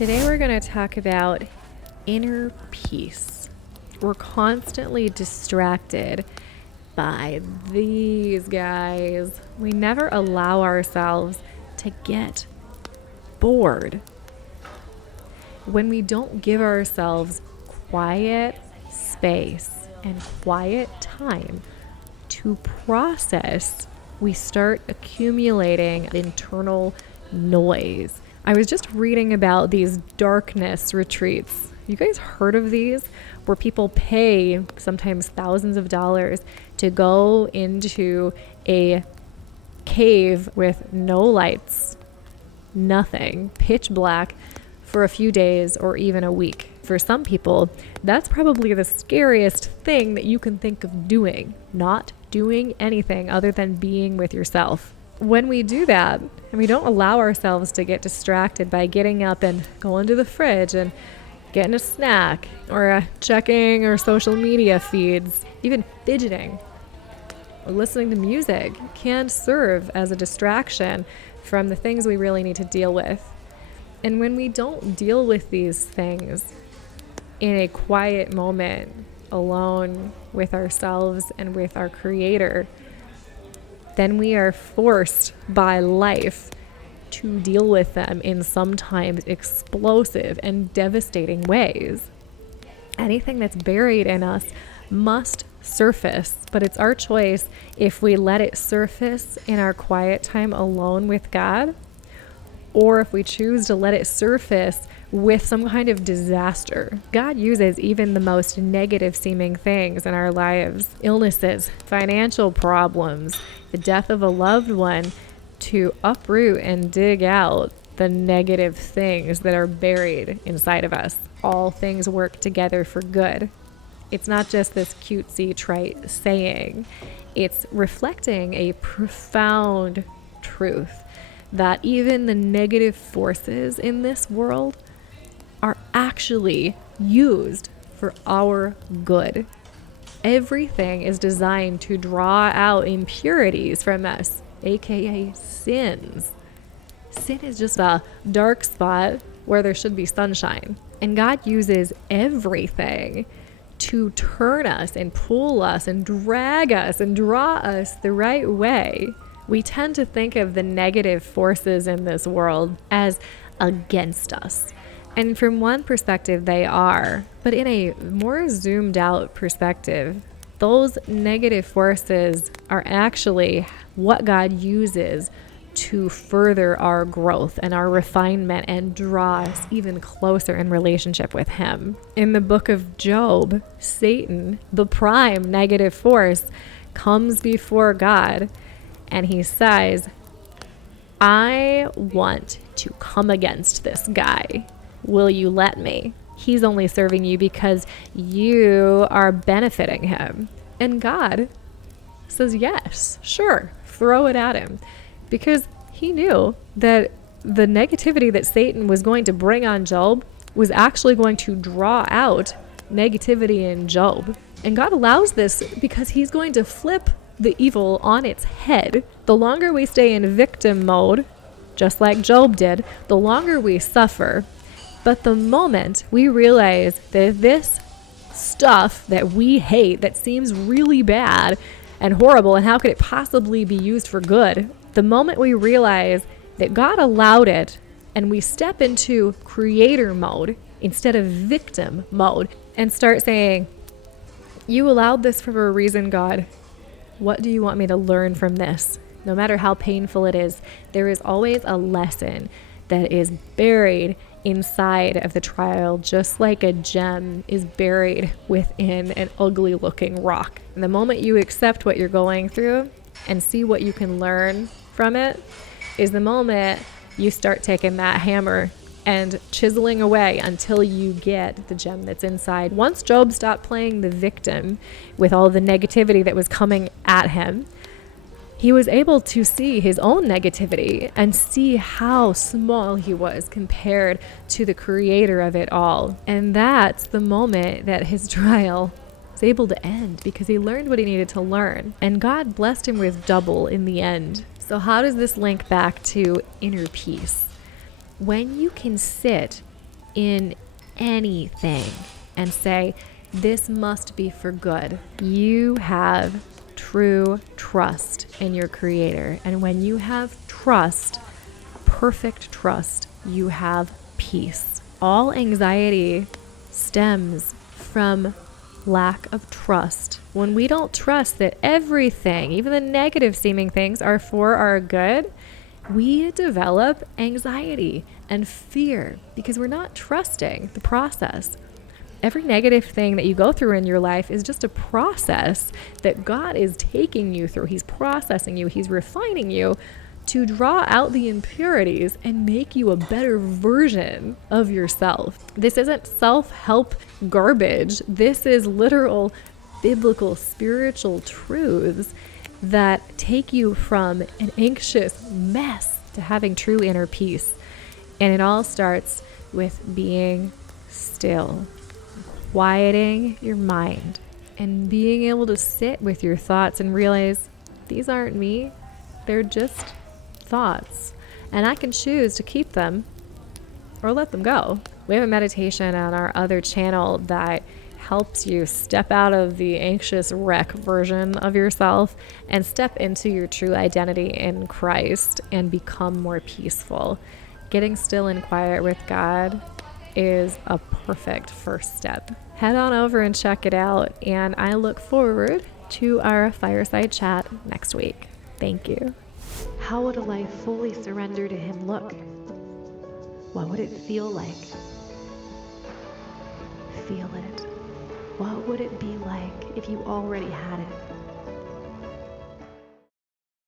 Today we're going to talk about inner peace. We're constantly distracted by these guys. We never allow ourselves to get bored. When we don't give ourselves quiet space and quiet time to process, we start accumulating internal noise. I was just reading about these darkness retreats. You guys heard of these? Where people pay sometimes thousands of dollars to go into a cave with no lights, nothing, pitch black for a few days or even a week. For some people, that's probably the scariest thing that you can think of doing, not doing anything other than being with yourself. When we do that, and we don't allow ourselves to get distracted by getting up and going to the fridge and getting a snack or checking our social media feeds, even fidgeting or listening to music can serve as a distraction from the things we really need to deal with. And when we don't deal with these things in a quiet moment, alone with ourselves and with our Creator, then we are forced by life to deal with them in sometimes explosive and devastating ways. Anything that's buried in us must surface, but it's our choice if we let it surface in our quiet time alone with God, or if we choose to let it surface with some kind of disaster. God uses even the most negative seeming things in our lives, illnesses, financial problems, the death of a loved one, to uproot and dig out the negative things that are buried inside of us. All things work together for good. It's not just this cutesy, trite saying. It's reflecting a profound truth that even the negative forces in this world are actually used for our good. Everything is designed to draw out impurities from us, aka sins. Sin is just a dark spot where there should be sunshine. And God uses everything to turn us and pull us and drag us and draw us the right way. We tend to think of the negative forces in this world as against us. And from one perspective, they are. But in a more zoomed out perspective, those negative forces are actually what God uses to further our growth and our refinement and draw us even closer in relationship with Him. In the book of Job, Satan, the prime negative force, comes before God and he says, I want to come against this guy. Will you let me? He's only serving you because you are benefiting him. And God says, yes, sure, throw it at him. Because he knew that the negativity that Satan was going to bring on Job was actually going to draw out negativity in Job. And God allows this because he's going to flip the evil on its head. The longer we stay in victim mode, just like Job did, the longer we suffer. But the moment we realize that this stuff that we hate, that seems really bad and horrible, and how could it possibly be used for good? The moment we realize that God allowed it and we step into creator mode instead of victim mode and start saying, you allowed this for a reason, God. What do you want me to learn from this? No matter how painful it is, there is always a lesson that is buried inside of the trial, just like a gem is buried within an ugly looking rock. And the moment you accept what you're going through and see what you can learn from it is the moment you start taking that hammer and chiseling away until you get the gem that's inside. Once Job stopped playing the victim with all the negativity that was coming at him, he was able to see his own negativity and see how small he was compared to the creator of it all. And that's the moment that his trial was able to end, because he learned what he needed to learn. And God blessed him with double in the end. So how does this link back to inner peace? When you can sit in anything and say, this must be for good. You have true trust in your Creator. And when you have trust, perfect trust, you have peace. All anxiety stems from lack of trust. When we don't trust that everything, even the negative seeming things, are for our good, we develop anxiety and fear because we're not trusting the process. Every negative thing that you go through in your life is just a process that God is taking you through. He's processing you. He's refining you to draw out the impurities and make you a better version of yourself. This isn't self-help garbage. This is literal biblical spiritual truths that take you from an anxious mess to having true inner peace. And it all starts with being still, quieting your mind, and being able to sit with your thoughts and realize these aren't me. They're just thoughts. And I can choose to keep them or let them go. We have a meditation on our other channel that helps you step out of the anxious wreck version of yourself and step into your true identity in Christ and become more peaceful. Getting still and quiet with God is a perfect first step. Head on over and check it out, and I look forward to our fireside chat next week. Thank you. How would a life fully surrendered to Him look? What would it feel like? Feel it. What would it be like if you already had it?